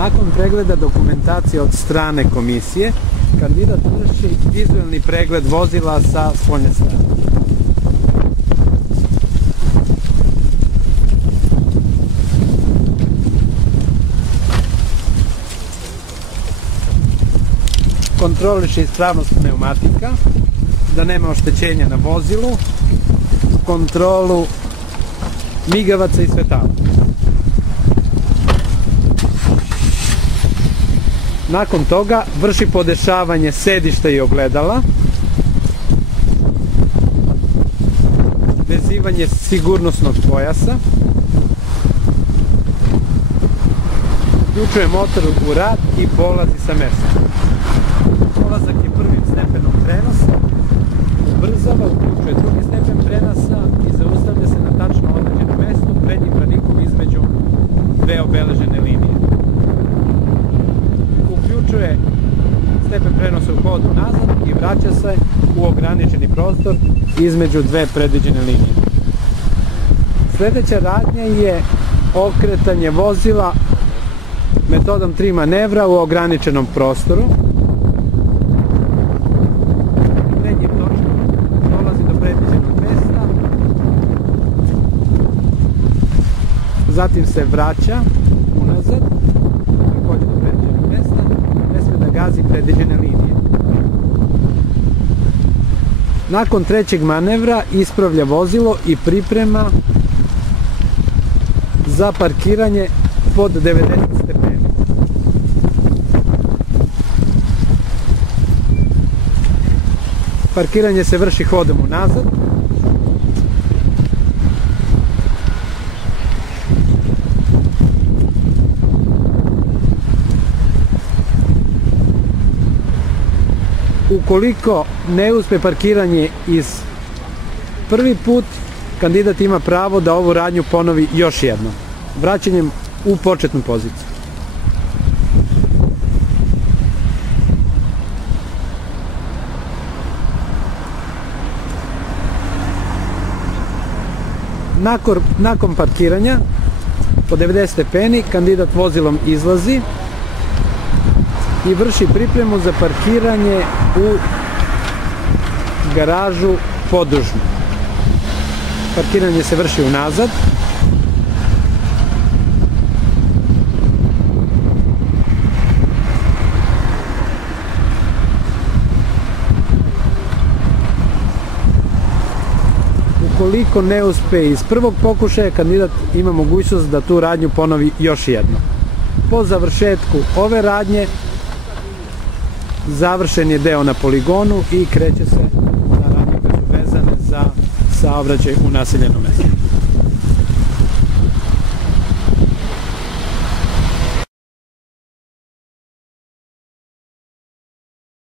Nakon pregleda dokumentacije od strane komisije, kandidat vrši vizuelni pregled vozila sa spoljne strane. Kontroliše ispravnost pneumatika, da nema oštećenja na vozilu, kontrolu migavaca i svetala. Nakon toga vrši podešavanje sedišta i ogledala, vezivanje sigurnosnog pojasa, uključuje motor u rad i polazi sa mesta. Polazak je prvim stepenom prenosa, ubrzava, uključuje drugi stepen prenosa i zaustavlja se na tačno određenom mestu prednjim branikom između dve obeležene linije. Uključuje stepen prenosa u hodu nazad i vraća se u ograničeni prostor između dve predviđene linije. Sljedeća radnja je okretanje vozila metodom 3 manevra u ograničenom prostoru. Prednjim točkom dolazi do predviđenog mesta, zatim se vraća unazad, također do predviđenog mesta, ne sme da gazi predviđene linije. Nakon trećeg manevra ispravlja vozilo i priprema za parkiranje pod 90 stepeni. Parkiranje se vrši hodom unazad. Ukoliko ne uspe parkiranje iz prvi put, kandidat ima pravo da ovu radnju ponovi još jednom, vraćanjem u početnu poziciju. Nakon parkiranja po 90 stepeni kandidat vozilom izlazi i vrši pripremu za parkiranje u garažu podužno. Parkiranje se vrši unazad. Ukoliko ne uspe iz prvog pokušaja, kandidat ima mogućnost da tu radnju ponovi još jednom. Po završetku ove radnje završen je deo na poligonu i kreće se na radnje koje su vezane za saobraćaj u naseljenom mestu.